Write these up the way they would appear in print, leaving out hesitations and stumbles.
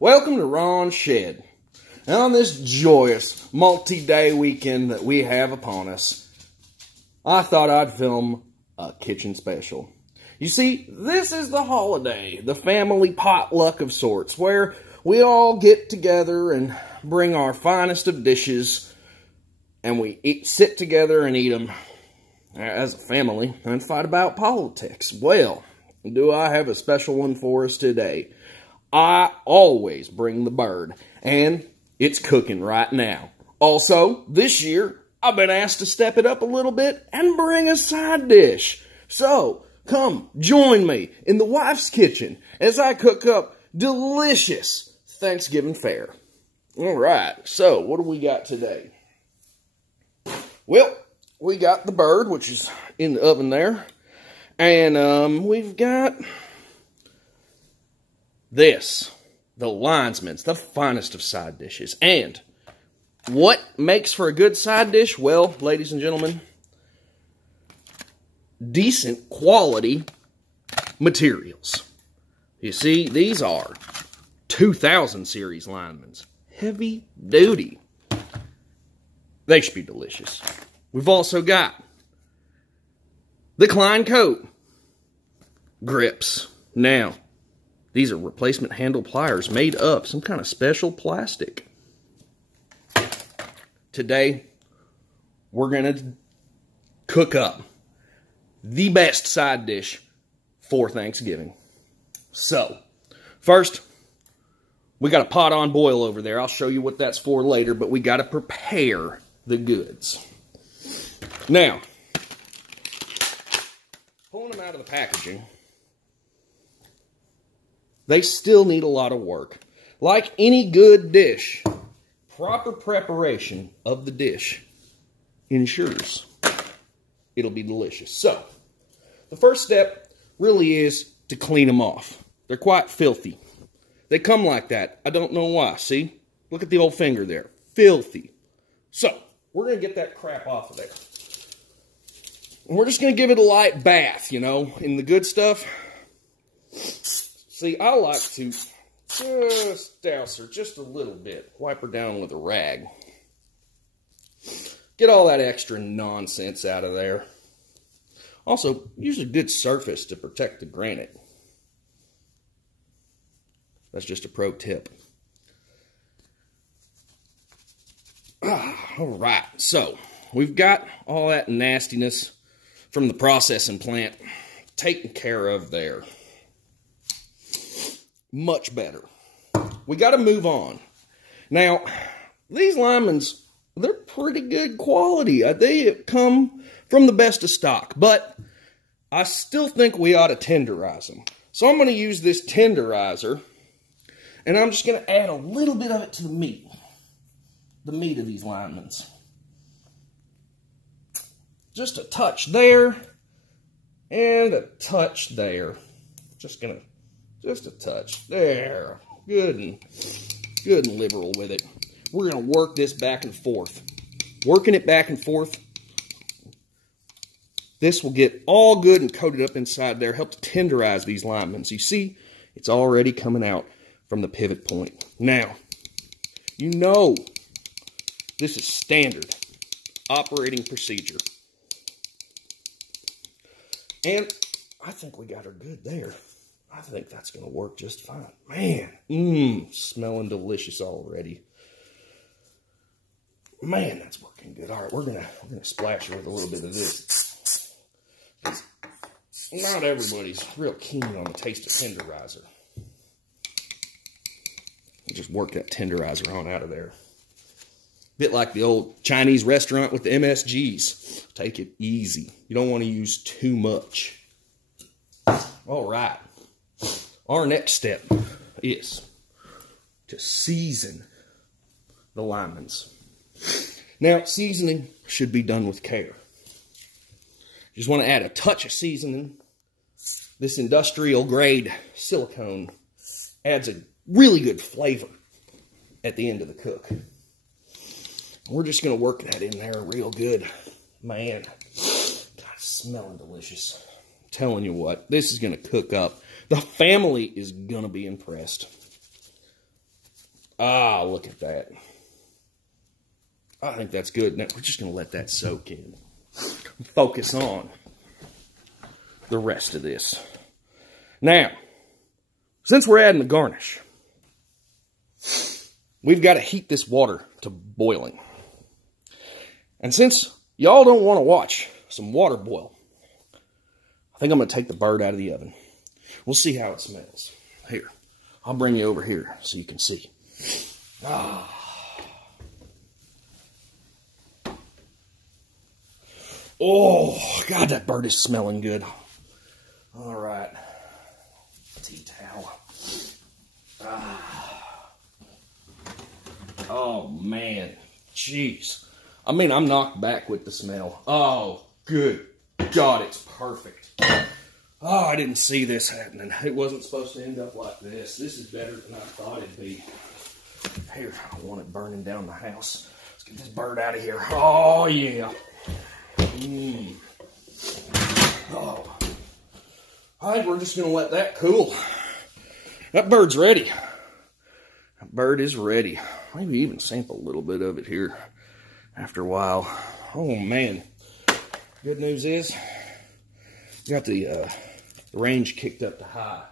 Welcome to Ron's Shed. And on this joyous multi-day weekend that we have upon us, I thought I'd film a kitchen special. You see, this is the holiday, the family potluck of sorts, where we all get together and bring our finest of dishes, and we sit together and eat them as a family and fight about politics. Well, do I have a special one for us today? I always bring the bird, and it's cooking right now. Also, this year, I've been asked to step it up a little bit and bring a side dish. So, come join me in the wife's kitchen as I cook up delicious Thanksgiving fare. All right, so what do we got today? Well, we got the bird, which is in the oven there. And we've got this, the Linesman's, the finest of side dishes. And what makes for a good side dish? Well, ladies and gentlemen, decent quality materials. You see, these are 2000 series Lineman's. Heavy duty. They should be delicious. We've also got the Klein Coat grips. Now, these are replacement handle pliers made of some kind of special plastic. Today, we're going to cook up the best side dish for Thanksgiving. So, first, we got a pot on boil over there. I'll show you what that's for later, but we got to prepare the goods. Now, pulling them out of the packaging, they still need a lot of work. Like any good dish, proper preparation of the dish ensures it'll be delicious. So, the first step really is to clean them off. They're quite filthy. They come like that. I don't know why. See? Look at the old finger there. Filthy. So, we're going to get that crap off of there. And we're just going to give it a light bath, you know, in the good stuff. See, I like to just douse her just a little bit. Wipe her down with a rag. Get all that extra nonsense out of there. Also, use a good surface to protect the granite. That's just a pro tip. All right, so we've got all that nastiness from the processing plant taken care of there. Much better. We got to move on. Now, these Lineman's, they're pretty good quality. They come from the best of stock, but I still think we ought to tenderize them. So I'm going to use this tenderizer, and I'm just going to add a little bit of it to the meat of these Lineman's. Just a touch there, and a touch there. Just a touch there. Good and liberal with it. We're going to work this back and forth. Working it back and forth, this will get all good and coated up inside there. Help to tenderize these Lineman's. You see, it's already coming out from the pivot point. Now, you know this is standard operating procedure. And I think we got her good there. I think that's going to work just fine. Man, smelling delicious already. Man, that's working good. All right, we're gonna splash her with a little bit of this. Not everybody's real keen on the taste of tenderizer. Just work that tenderizer on out of there. Bit like the old Chinese restaurant with the MSGs. Take it easy. You don't want to use too much. All right. Our next step is to season the Lineman's. Now, seasoning should be done with care. You just want to add a touch of seasoning. This industrial grade silicone adds a really good flavor at the end of the cook. We're just going to work that in there real good. Man, God, it's smelling delicious. I'm telling you what, this is going to cook up. The family is going to be impressed. Ah, look at that. I think that's good. Now, we're just going to let that soak in. Focus on the rest of this. Now, since we're adding the garnish, we've got to heat this water to boiling. And since y'all don't want to watch some water boil, I think I'm going to take the bird out of the oven. We'll see how it smells. Here, I'll bring you over here so you can see. Ah. Oh, God, that bird is smelling good. All right. Tea towel. Ah. Oh, man. Jeez. I mean, I'm knocked back with the smell. Oh, good God, it's perfect. Oh, I didn't see this happening. It wasn't supposed to end up like this. This is better than I thought it'd be. Here, I don't want it burning down the house. Let's get this bird out of here. Oh, yeah. Oh. I think we're just going to let that cool. That bird's ready. That bird is ready. Maybe even sample a little bit of it here after a while. Oh, man. Good news is, got the range kicked up to high.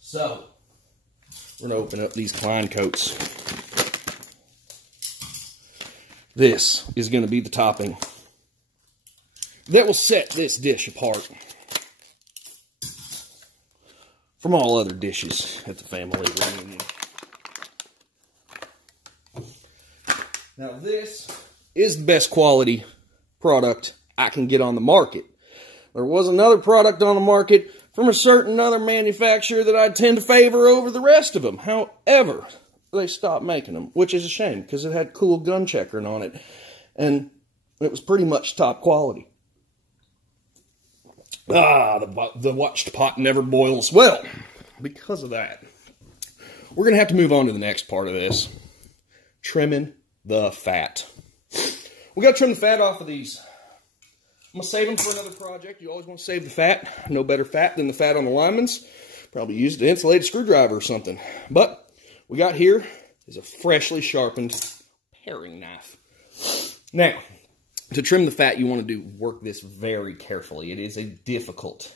So, we're going to open up these Klein coats. This is going to be the topping that will set this dish apart from all other dishes at the family reunion. Now, this is the best quality product I can get on the market. There was another product on the market from a certain other manufacturer that I tend to favor over the rest of them. However, they stopped making them, which is a shame because it had cool gun checkering on it, and it was pretty much top quality. Ah, the watched pot never boils. Well, because of that, we're going to have to move on to the next part of this. Trimming the fat. We got to trim the fat off of these. I'm going to save them for another project. You always want to save the fat. No better fat than the fat on the lineman's. Probably used an insulated screwdriver or something. But we got here is a freshly sharpened paring knife. Now, to trim the fat, you want to work this very carefully. It is a difficult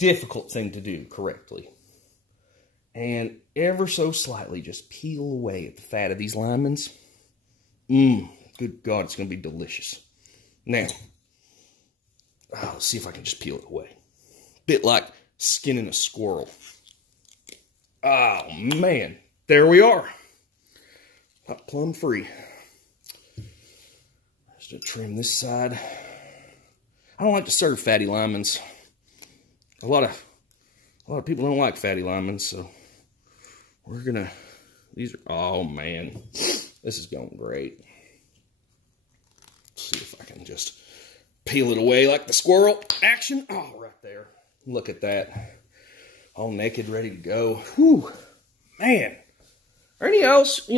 thing to do correctly. And ever so slightly, just peel away at the fat of these linemen's. Good God, it's going to be delicious. Now, let's see if I can just peel it away. Bit like skinning a squirrel. Oh, man. There we are. Not plumb free. Just to trim this side. I don't like to serve fatty linemen's. A lot of people don't like fatty linemen's, so we're gonna. These are. Oh man, this is going great. Let's see if I can just peel it away like the squirrel. Action! Oh, right there. Look at that. All naked, ready to go. Whew, man. Are any else,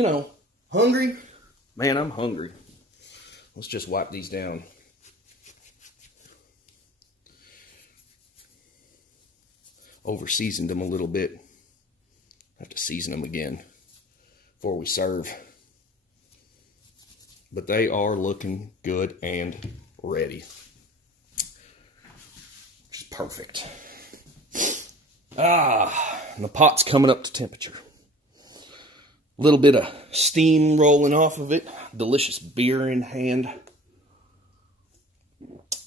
hungry? Man, I'm hungry. Let's just wipe these down. Over-seasoned them a little bit. Have to season them again before we serve. But they are looking good and ready. Which is perfect. And the pot's coming up to temperature. A little bit of steam rolling off of it. Delicious beer in hand.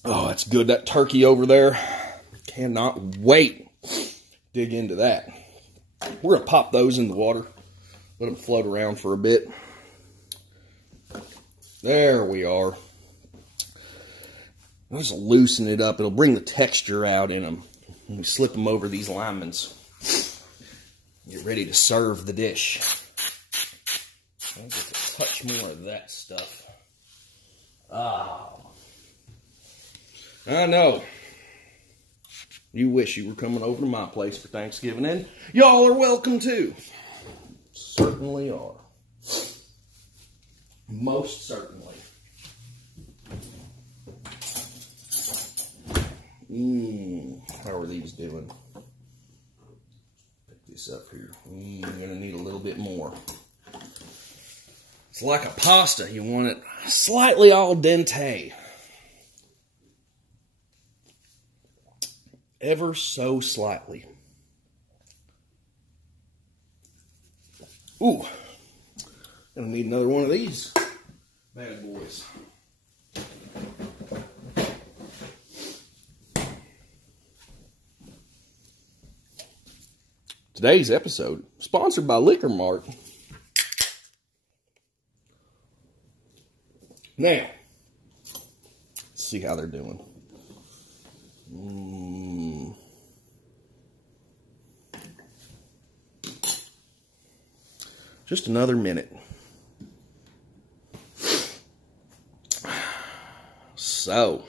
Oh, that's good. That turkey over there. Cannot wait. Dig into that. We're going to pop those in the water. Let them float around for a bit. There we are. Just loosen it up. It'll bring the texture out in them. When we slip them over these linemen's. Get ready to serve the dish. I'll get a touch more of that stuff. Oh. I know. You wish you were coming over to my place for Thanksgiving, and y'all are welcome too. Certainly are. Most certainly. How are these doing? Pick this up here. I'm going to need a little bit more. It's like a pasta. You want it slightly al dente. Ever so slightly. Ooh. Gonna need another one of these bad boys. Today's episode, sponsored by Liquor Mart. Now, let's see how they're doing. Just another minute. So,